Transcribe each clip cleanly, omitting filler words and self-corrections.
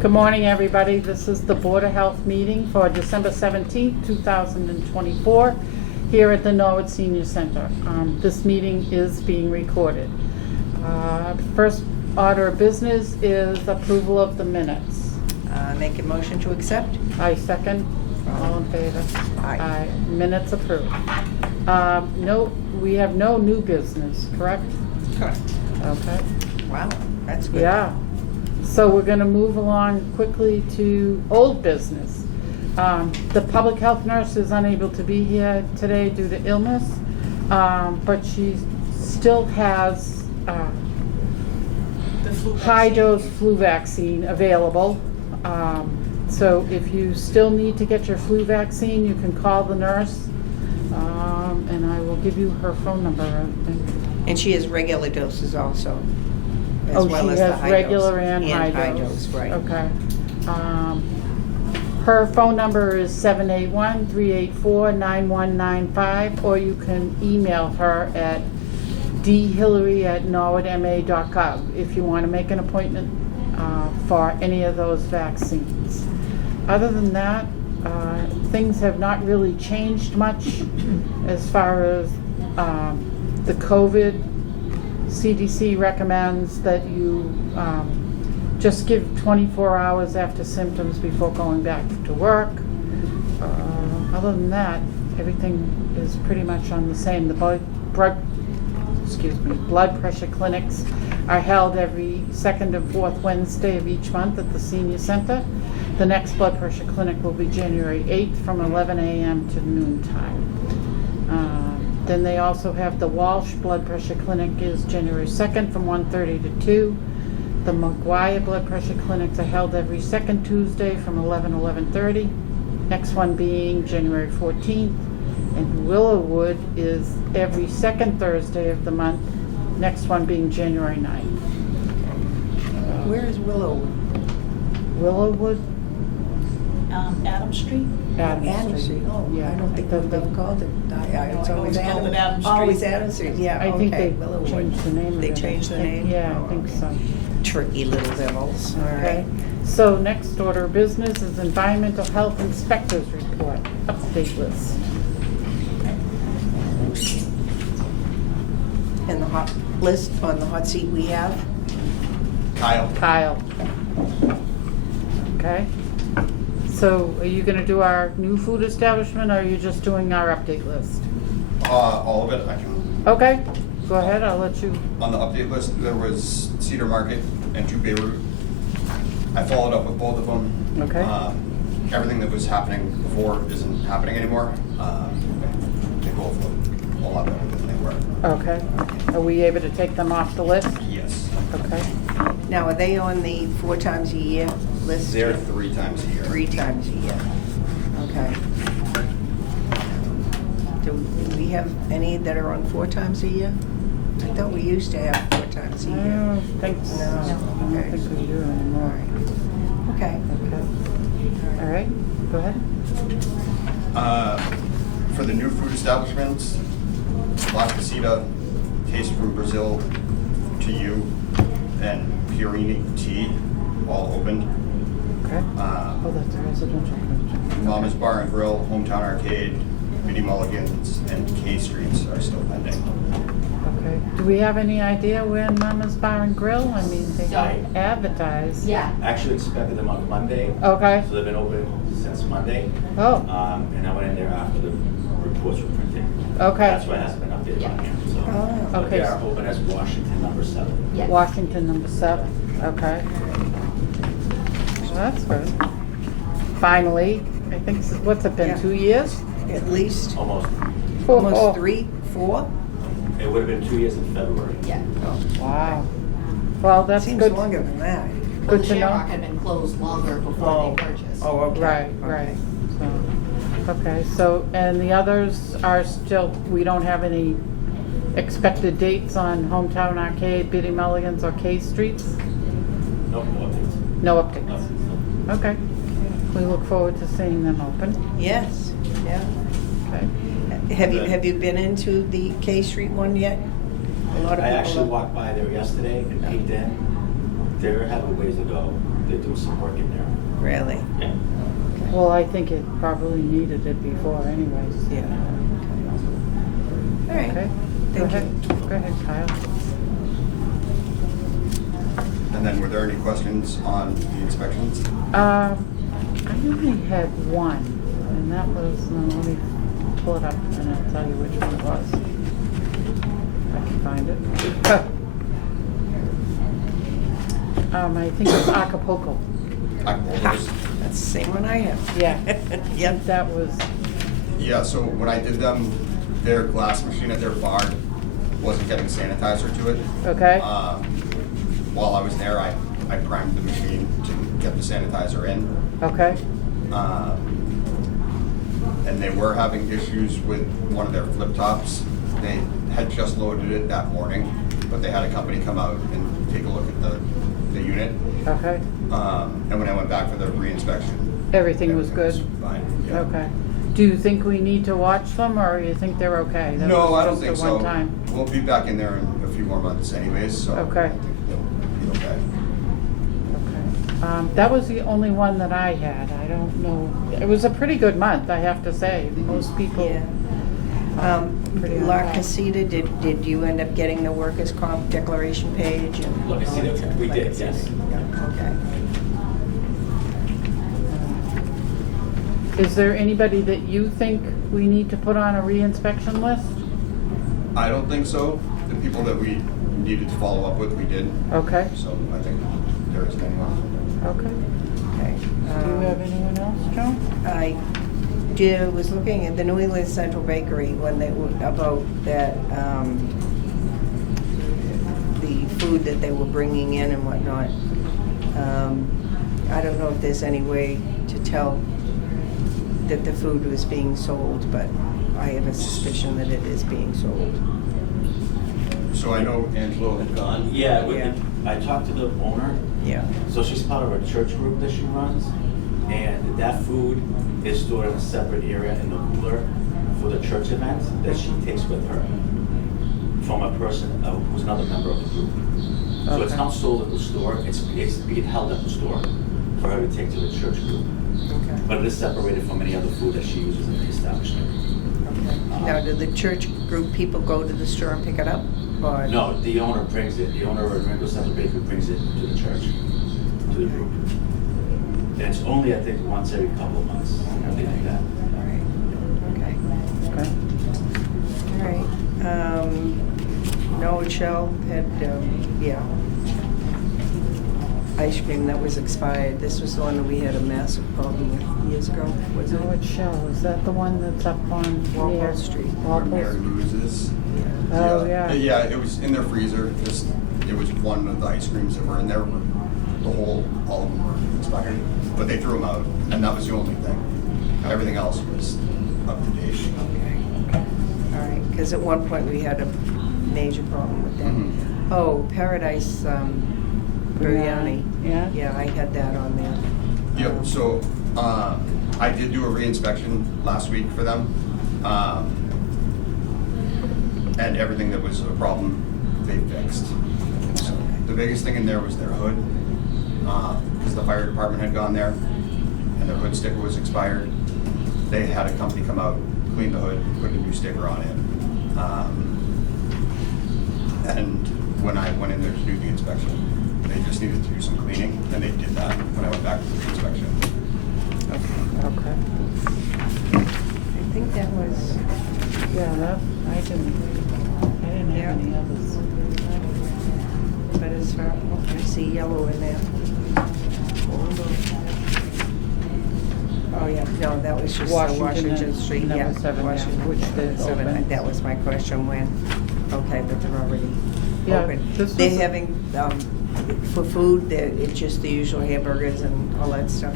Good morning, everybody. This is the Board of Health meeting for December 17th, 2024, here at the Norwood Senior Center. This meeting is being recorded. First order of business is approval of the minutes. Make a motion to accept? I second. All in favor? Aye. Minutes approved. No, we have no new business, correct? Correct. Okay. Wow, that's good. Yeah. So we're going to move along quickly to old business. The public health nurse is unable to be here today due to illness, but she still has high-dose flu vaccine available. So if you still need to get your flu vaccine, you can call the nurse, and I will give you her phone number, I think. And she has regular doses also, as Oh, well she as the has high regular dose. and high dose. Right. Okay. Her phone number is 781-384-9195, or you can email her at dhillary@norwoodma.gov if you want to make an appointment for any of those vaccines. Other than that, things have not really changed much as far as the COVID. CDC recommends that you just give 24 hours after symptoms before going back to work. Other than that, everything is pretty much on the same. The blood pressure clinics are held every second and fourth Wednesday of each month at the Senior Center. The next blood pressure clinic will be January 8th from 11 a.m. to noon time. Then they also have the Walsh Blood Pressure Clinic is January 2nd from 1:30 to 2. The McGuire Blood Pressure Clinics are held every second Tuesday from 11:30. Next one being January 14th. And Willowwood is every second Thursday of the month. Next one being January 9th. Where is Willowwood? Willowwood, Adam Street. Adams Street. Oh, Yeah, I don't think thought we've they- ever called it. It's No, always it's called Adam. Adam Street. Always Adam Street, yeah, I think okay. they Willowwood. changed the name of it. They changed the name? Yeah, I Oh, think okay. so. Tricky little devils, all Okay, right. so next order of business is Environmental Health Inspectors Report, update list. And the hot list on the hot seat we have? Kyle. Kyle. Okay, so are you gonna do our new food establishment, or are you just doing our update list? All of it, I can. Okay, go ahead, I'll let you. On the update list, there was Cedar Market and 2 Beirut. I followed up with both of them. Okay. Everything that was happening before isn't happening anymore. They both look a lot better than they were. Okay, are we able to take them off the list? Yes. Okay, Now, are they on the 4 times a year list? They're 3 times a year. 3 times a year. Okay. Do we have any that are on 4 times a year? I thought we used to have 4 times a I year. don't think so. No. I don't Okay. think we do All anymore. right. Okay. Okay, all right, go ahead. For the new food establishments, La Casita, Taste from Brazil to you, and Piorini Tea, all opened. Okay. Oh, that's a residential question. Mama's Bar and Grill, Hometown Arcade, Bitty Mulligan's, and K Streets are still pending. Okay. Do we have any idea when Mama's Bar and Grill? I mean, they Sorry. advertise. Yeah. Actually expected them on Monday. Okay. So they've been open since Monday. Oh, And I went in there after the reports were printed. Okay. That's why it hasn't been updated on here, so. Oh. But Okay. they are open as Washington #7. Yes. Washington #7. Okay. Well, that's good. Finally, I think, what's it been, Yeah. 2 years? At least Almost. Oh. almost 3, 4? It would have been 2 years in February. Yeah. Wow. Well, that's Seems good. longer than that. Well, Good the to know. Shamrock had been closed longer before they purchased. Oh, okay. Right, right. So, okay, so, and the others are still, we don't have any Expected dates on Hometown Arcade, Biddy Mulligan's, or K Streets? No updates. No No, updates. no. Okay. We look forward to seeing them open. Yes, yeah. Okay. Have you been into the K Street one yet? A lot of I people actually are- walked by there yesterday and peeked in. They have a ways to go. They're doing some work in there. Really? Yeah. Well, I think it probably needed it before anyways. Yeah. All right. Okay. Go Thank ahead. you. Go ahead, Kyle. And then were there any questions on the inspections? I only had one, and that was, no, let me pull it up and I'll tell you which one it was. If I can find it. I think it was Acapulco. That's the same one I have. Yeah. Yep. That was, Yeah, so when I did them, their glass machine at their bar wasn't getting sanitizer to it. okay, While I was there, I primed the machine to get the sanitizer in. okay, And they were having issues with one of their flip tops. They had just loaded it that morning, but they had a company come out and take a look at the unit. okay. And when I went back for the re-inspection. Everything was good? Fine, yeah. Okay. Do you think we need to watch them, or you think they're okay? That No, was I don't just think a so. one-time? We'll be back in there in a few more months anyways, so. Okay. I think they'll be okay. Okay. That was the only one that I had. I don't know. It was a pretty good month, I have to say. Most people. Yeah. Pretty on La top. Casita, did you end up getting the workers' comp declaration page? and La Casita, all that? we La did, Casita. yes. Yeah, okay. Is there anybody that you think we need to put on a re-inspection list? I don't think so. The people that we needed to follow up with, we did. Okay, So I think there isn't anyone. okay. Okay. Do you have anyone else, Joan? I was looking at the New England Central Bakery when they were about that, the food that they were bringing in and whatnot. I don't know if there's any way to tell that the food was being sold, but I have a suspicion that it is being sold. So I know Angelo had gone. Yeah, Yeah. I talked to the owner. Yeah. So she's part of a church group that she runs, and that food is stored in a separate area in the cooler for the church events that she takes with her from a person who's another member of the group. So it's Okay. not sold at the store, it's being held at the store for her to take to the church group. Okay. But it is separated from any other food that she uses in the establishment. Okay. Now, do the church group people go to the store and pick it up? Or? No, the owner brings it, the owner of New England Central Bakery brings it to the church, to the group. And it's only, I think, once every couple of months, something like that. All right. Okay. Okay. All right. Noah Shell had, ice cream that was expired. This was the one that we had a massive problem with years ago, was it? Norwood Shell, is that the one that's up on Walpole near Street. Where Walpole Mary Street? Lou's is. Oh, yeah. Yeah, it was in their freezer, just, it was one of the ice creams that were in there, all of them were expired. But they threw them out, and that was the only thing. Everything else was up to date. Okay. All right, because at one point we had a major problem with that. Mhm. Oh, Paradise Biryani. Yeah? Yeah, I had that on there. Yep, so, I did do a re-inspection last week for them. And everything that was a problem, they fixed. So the biggest thing in there was their hood, because the fire department had gone there, and their hood sticker was expired. They had a company come out, clean the hood, put a new sticker on it. And when I went in there to do the inspection, they just needed to do some cleaning, and they did that when I went back to the inspection. Okay. I think that was, Yeah, that, I didn't Yeah. have any others. but as far, oh, I see yellow in there. Oh, yeah, no, that was just Washington and Street, yeah. number 7, yeah, Washington, which did seven. open. That was my question, when, okay, but they're already Yeah, open. this They're was- having, for food, it's just the usual hamburgers and all that stuff?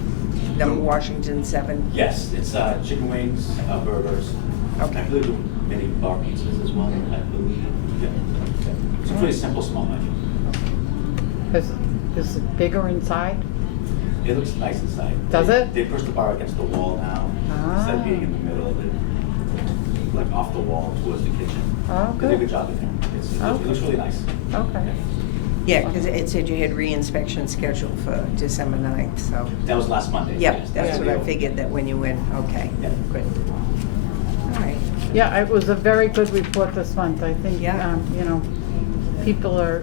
Number No. Washington 7? Yes, it's chicken wings, burgers. Okay. I believe many bar pizzas as well, I believe. It's really simple, small knife. Is it bigger inside? It looks nice inside. Does it? They push the bar against the wall now, instead of being in the middle of it, like off the wall towards the kitchen. Oh, They did a good. good job in there. It looks really nice. Okay. Yeah, because it said you had re-inspection scheduled for December 9th, so. That was last Monday. Yep, yes, that's what I the- figured, that when you went, okay, Yeah. good. All right. Yeah, it was a very good report this month. I think, Yeah. you know, people are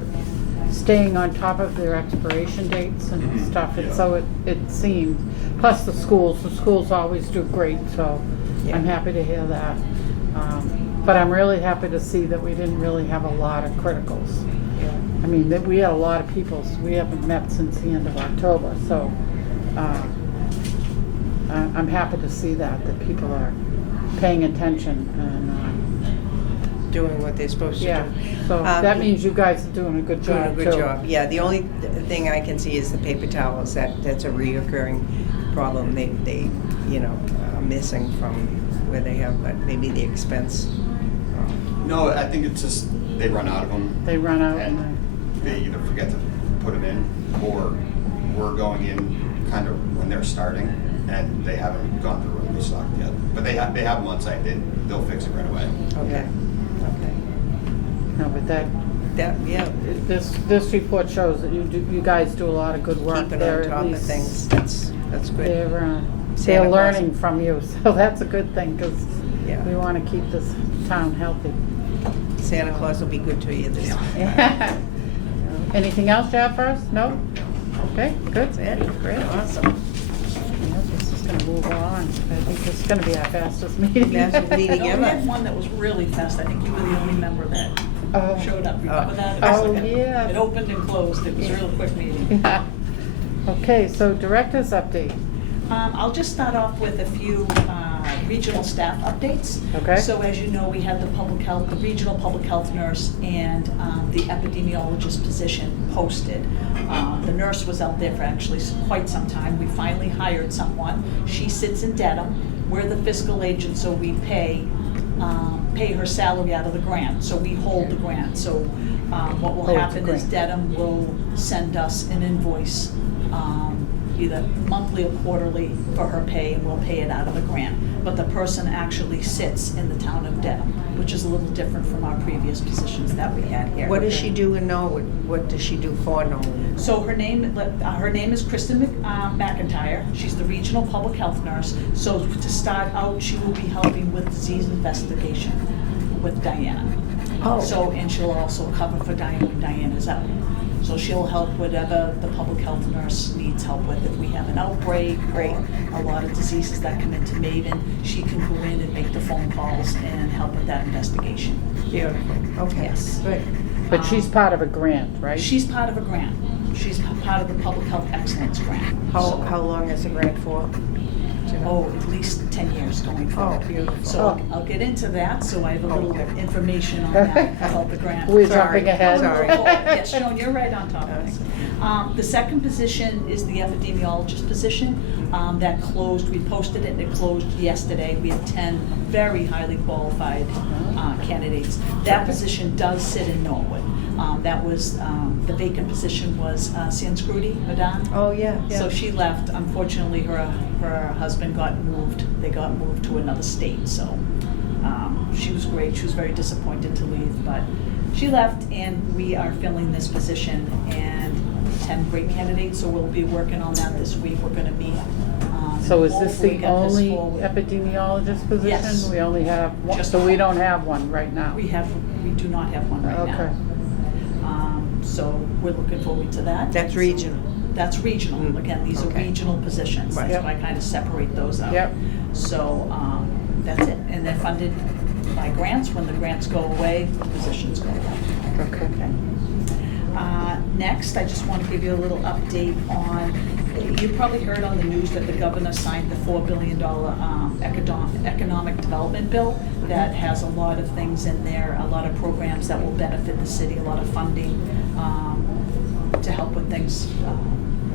staying on top of their expiration dates and Mhm. stuff. And Yeah. so it seemed, plus the schools always do great, so Yeah. I'm happy to hear that. But I'm really happy to see that we didn't really have a lot of criticals. I mean, that we had a lot of people, we haven't met since the end of October, so I'm happy to see that people are paying attention and, Doing what they're supposed to do. yeah. So that means you guys are doing a good Doing job a too. good job. Yeah, the only thing I can see is the paper towels. That's a reoccurring problem. They are missing from where they have, but maybe the expense. No, I think it's just, they run out of them. They run out And they either forget to put them in, or we're going in kind of when they're starting, and they haven't gone through and restocked yet. But they have them on site, they'll fix it right away. Okay. Okay. no, but Yeah, this report shows that you guys do a lot of good work keeping there. on At top of least things. That's good. They're Santa Claus. learning from you, so that's a good thing because Yeah. we want to keep this town healthy. Santa Claus will be good to you this year. Anything else you have for us? No? Okay, good. That's it. Great. Awesome. Yeah, this is going to move on. I think this is going to be our fastest meeting. Fastest meeting No, we ever. had one that was really fast. I think you were the only member that Oh. showed up. Remember that? It was Oh, like a- yeah. It opened and closed. It was a real quick meeting. Yeah. Okay, so director's update. I'll just start off with a few regional staff updates. Okay. So as you know, we had the regional public health nurse and the epidemiologist position posted. The nurse was out there for actually quite some time. We finally hired someone. She sits in Dedham. We're the fiscal agent, so we pay her salary out of the grant. So we hold the grant. So what will Oh, it's a happen is grant. Dedham will send us an invoice, either monthly or quarterly, for her pay, and we'll pay it out of the grant. But the person actually sits in the town of Dedham, which is a little different from our previous positions that we had here. What does she do in Norwood? What does she do for Norwood? So her name is Kristen McIntyre. She's the regional public health nurse. So to start out, she will be helping with disease investigation with Diana. Oh. So, and she'll also cover for Diana when Diana's out. So she'll help whatever the public health nurse needs help with. If we have an outbreak or a lot of diseases that come into Maven, she can go in and make the phone calls and help with that investigation. Beautiful. Okay. Yes. Good. But she's part of a grant, right? She's part of a grant. She's part of the Public Health Excellence Grant. So- How long is the grant for? Do you know? Oh, at least 10 years going forward. Oh, beautiful. So I'll get into that, so I have a little Okay. information on that, about the grant. We're Sorry. jumping ahead. Sorry. Yes, Joan, you're right on top of things. The second position is the epidemiologist position that closed. We posted it and it closed yesterday. We have 10 very highly qualified candidates. That position does sit in Norwood. That was, the vacant position was Sanscruti, Madame. Oh, yeah. So she left. Unfortunately, her husband got moved. They got moved to another state. So she was great. She was very disappointed to leave, but she left, and we are filling this position. And 10 great candidates. So we'll be working on that this week. We're going to meet. So is this hopefully the get this only forward. epidemiologist position? Yes. We only have one, Just so we one. don't have one right now? We do not have one right Okay. now. So we're looking forward to that. That's regional. That's regional. Mm, Again, these are okay. regional positions. Right. So I kind of separate those out. Yep. So that's it. And they're funded by grants. When the grants go away, the positions go away. Okay. Next, I just want to give you a little update on, you probably heard on the news that the governor signed the $4 billion economic development bill that has a lot of things in there, a lot of programs that will benefit the city, a lot of funding to help with things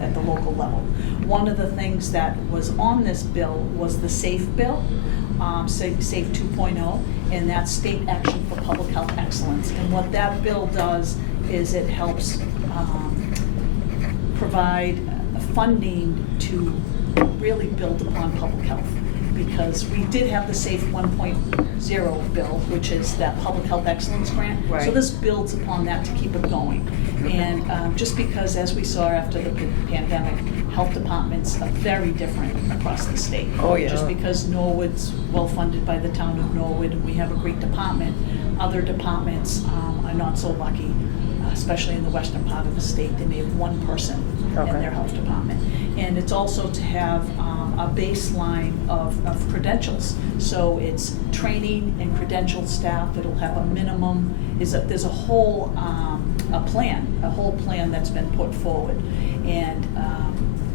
at the local level. One of the things that was on this bill was the SAFE bill, SAFE 2.0, and that's State Action for Public Health Excellence. And what that bill does is it helps provide funding to really build upon public health. Because we did have the SAFE 1.0 bill, which is that public health excellence grant. So Right. this builds upon that to keep it going. And just because, as we saw after the pandemic, health departments are very different across the state. Oh, yeah. Just because Norwood's well-funded by the town of Norwood, and we have a great department, other departments are not so lucky, especially in the western part of the state. They may have one person in Okay. their health department. And it's also to have a baseline of credentials. So it's training and credentialed staff. It'll have a minimum, there's a whole plan that's been put forward. And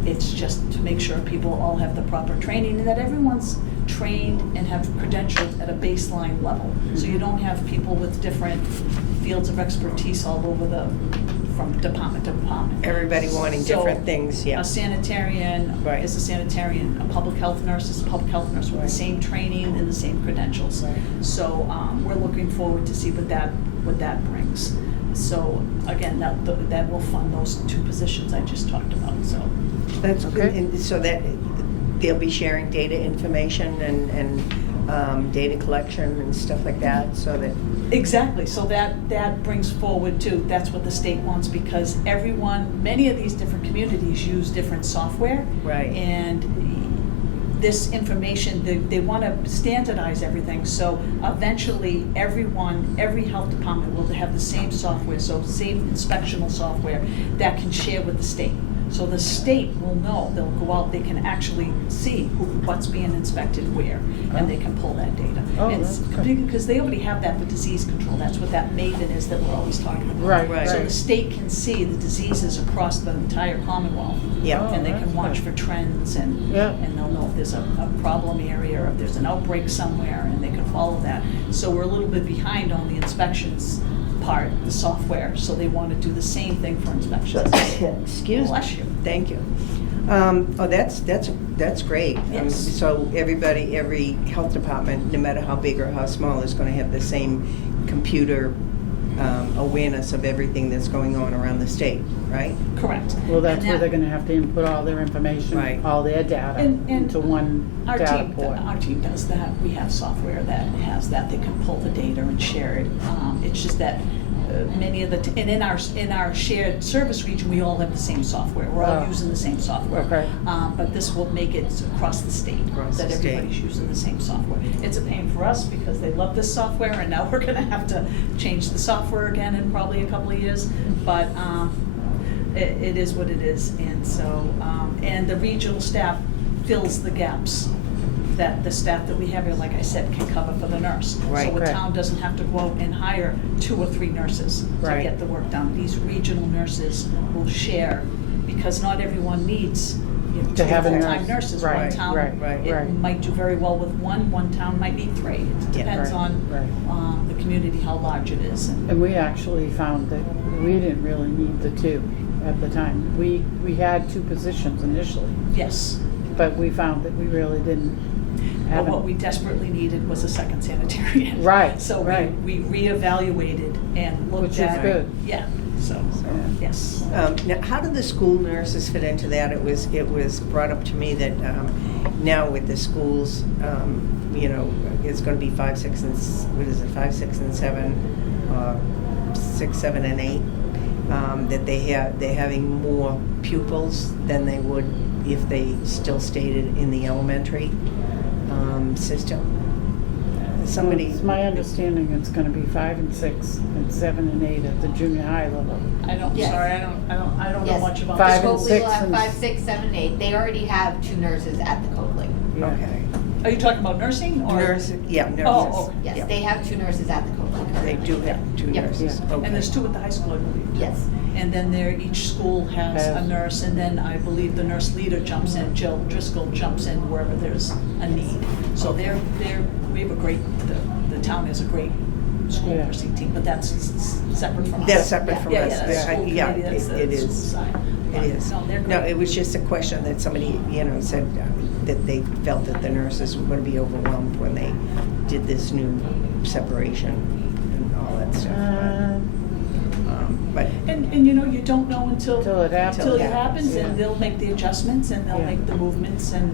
it's just to make sure people all have the proper training and that everyone's trained and have credentialed at a baseline level. So you don't have people with different fields of expertise all over from department to department. Everybody wanting So, different things, yeah. A sanitarian Right. is a sanitarian, a public health nurse is a public health nurse with the same training and the same credentials. Right. So we're looking forward to see what that brings. So again, that will fund those two positions I just talked about, so. That's good, Okay. and so that they'll be sharing data information and data collection and stuff like that, so that, Exactly, so that brings forward too, that's what the state wants, because many of these different communities use different software. Right. And this information, they want to standardize everything, so eventually every health department will have the same software, so same inspectional software that can share with the state. So the state will know, they'll go out, they can actually see what's being inspected where, and they can pull that data. Oh, And that's good. because they already have that for disease control, that's what that MAVEN is that we're always talking about. Right, Right. So right. the state can see the diseases across the entire Commonwealth. Yeah. Oh, And they that's can watch good. for trends and Yeah. they'll know if there's a problem area or if there's an outbreak somewhere, and they can follow that. So we're a little bit behind on the inspections part, the software, so they want to do the same thing for inspections. excuse me. Bless you. Thank you. That's great. Yes. So every health department, no matter how big or how small, is gonna have the same computer awareness of everything that's going on around the state, right? Correct. Well, that's And where that- they're gonna have to input all their information, Right. all their data And into one Our data team, port. our team does that. We have software that has that. They can pull the data and share it. It's just that many of and in our shared service region, we all have the same software. We're all Oh. using the same software. Okay. But this will make it across the state, Across that the state. everybody's using the same software. It's a pain for us because they love this software, and now we're gonna have to change the software again in probably a couple of years. But it is what it is, and so, and the regional staff fills the gaps that the staff that we have here, like I said, can cover for the nurse. Right. So a Right. town doesn't have to go out and hire 2 or 3 nurses to Right. get the work done. These regional nurses will share, because not everyone needs, To 2 have a full-time nurse. nurses. Right, One town, right, right. it might do very well with one town might need 3. It Yeah. depends Right, on right. the community, how large it is. And we actually found that we didn't really need the 2 at the time. We had 2 positions initially, Yes. but we found that we really didn't But have what it. we desperately needed was a second sanitarian. Right, So right. we reevaluated and looked Which is at. good. Yeah, so, yes. Now, how do the school nurses fit into that? It was brought up to me that now with the schools, it's going to be 5, 6, and 5, 6, and 7, 6, 7, and 8. That they're having more pupils than they would if they still stayed in the elementary system. Somebody. It's my understanding it's gonna be 5 and 6 and 7 and 8 at the junior high level. Yes. Sorry, I don't know Yes. much about Five this. and We will six have and- 5, 6, 7, 8. They already have 2 nurses at the Coakley. Yeah. Okay. Are you talking about nursing or? Nurses, yeah, nurses. Oh, Yes, Yeah. they have 2 nurses at the Coakley. They do have 2 Yep. nurses. Yeah. Okay. And there's 2 at the high school, I believe. Yes. And then each school has a Has- nurse, and then I believe the nurse leader jumps in, Jill Driscoll jumps in wherever there's a need. So we have a great, the town has a great school Yeah. nursing team, but that's separate from us. That's separate from Yeah, us. yeah, that's school Yeah, committee, that's the it school is. side. It is. No, they're No, great. it was just a question that somebody, said that they felt that the nurses were going to be overwhelmed when they did this new separation and all that stuff. But And you know, you don't know until Till it happens. until it Yeah. happens, and Yeah. they'll make the adjustments, and they'll Yeah. make the movements, and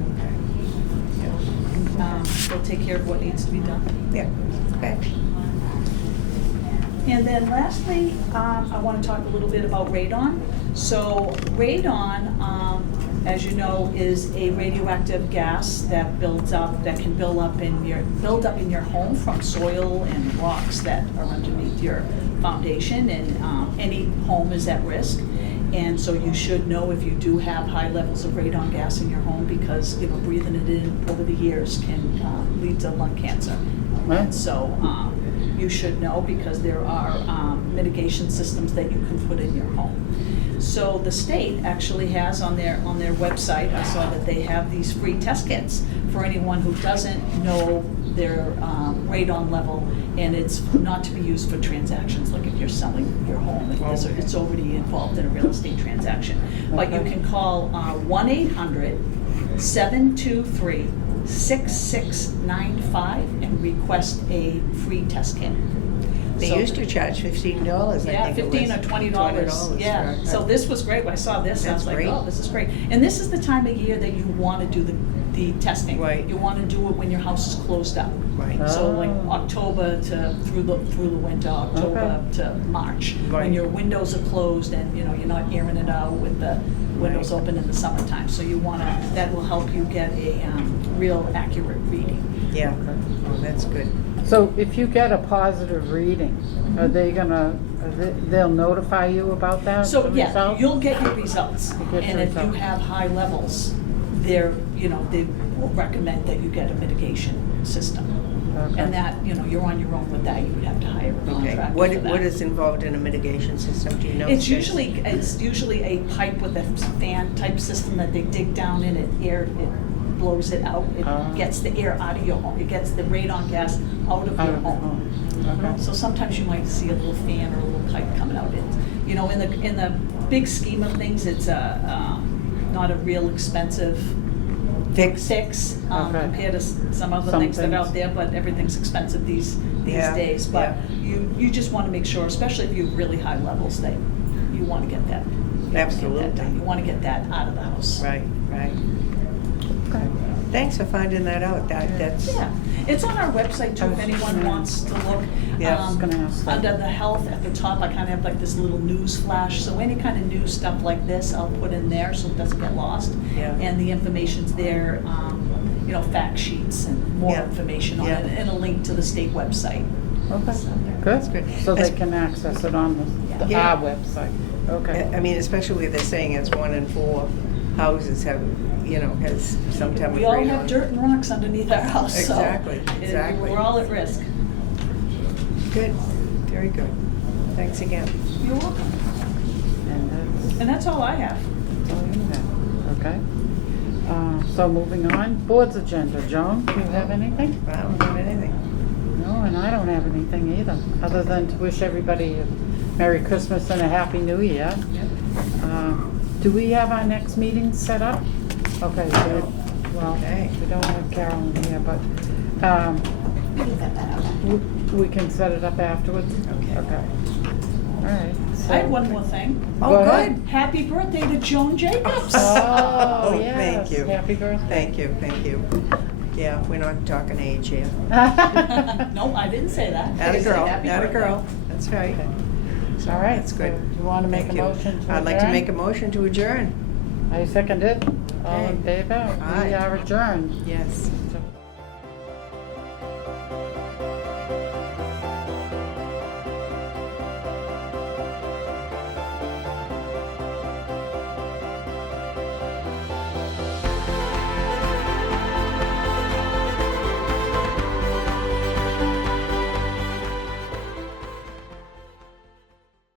they'll take care of what needs to be done. Yeah, okay. And then lastly, I want to talk a little bit about radon. So radon, as you know, is a radioactive gas that builds up, that can build up in your home from soil and rocks that are underneath your foundation, and any home is at risk. And so you should know if you do have high levels of radon gas in your home, because, you know, breathing it in over the years can lead to lung cancer. Right. And so you should know, because there are mitigation systems that you can put in your home. So the state actually has on their website, I saw that they have these free test kits for anyone who doesn't know their radon level, and it's not to be used for transactions, like if you're selling your home, if it's already involved in a real estate transaction. But you Okay. can call 1-800-723-6695 and request a free test kit. They So- used to charge $15, I Yeah, think it was. $15 or $20, yeah. for- So this was great, when I saw this, I was That's like, great. oh, this is great. And this is the time of year that you wanna do the testing. Right. You wanna do it when your house is closed up. Right. So like Oh. October to, through the winter, October to March. When Right. your windows are closed and, you know, you're not airing it out with the windows Right. open in the summertime. So you wanna, that will help you get a real accurate reading. Yeah, oh, that's good. So if you get a positive reading, are they gonna, they'll notify you about that? So, the yeah, result? you'll get your results, You get and your if you results. have high levels, they will recommend that you get a mitigation system. Okay. And that, you know, you're on your own with that, you would have to hire a Okay, contractor what for that. is involved in a mitigation system, do you know? It's Stace? usually a pipe with a fan type system that they dig down in, it blows it out, it Ah. gets the air out of your home, it gets the radon gas out of Out your of the home. home. Okay. So sometimes you might see a little fan or a little pipe coming out. You know, in the big scheme of things, it's not a real expensive Fix? fix Okay. compared to some other Some things that are things. out there, but everything's expensive these Yeah, days. But yeah. you just want to make sure, especially if you have really high levels, that you want to get that. Absolutely. You want to get that out of the house. Right, right. Okay. Thanks for finding that out, that's. Yeah, it's on our website too, if anyone wants to look. Yeah, I was gonna ask that. Under the health at the top, I kind of have like this little news flash, so any kind of news stuff like this, I'll put in there so it doesn't get lost. Yeah. And the information's there, you know, fact sheets and more Yeah. information on Yeah. it, and a link to the state website. Okay, That's good. good. So they As- can access it on Yeah. our website. Okay. I mean, especially where they're saying it's 1 in 4 houses have, has some type of We all radon. have dirt and rocks underneath our house, so. Exactly, exactly. We're all at risk. Good, very good. Thanks again. You're welcome. And that's all I have. That's all you have. Okay. So moving on, board's agenda. Joan, do you have anything? I don't have anything. No, and I don't have anything either, other than to wish everybody a Merry Christmas and a Happy New Year. Do we have our next meeting set up? Okay, good. Well, Okay. we don't have Carolyn here, but We can set that up. we can set it up afterwards? Okay. Okay. All right. I have one more thing. Go Oh, ahead. good. Happy birthday to Joan Jacobs. Oh, yes. Thank you. Happy birthday. Thank you, thank you. Yeah, we're not talking age here. No, I didn't say that. Not I a said girl, happy not a birthday. girl. That's right. Okay. All right. That's good. So you want to make Thank a you. motion to adjourn? I'd like to make a motion to adjourn. I second it. All in Okay. favor? We Aye. are adjourned. Yes.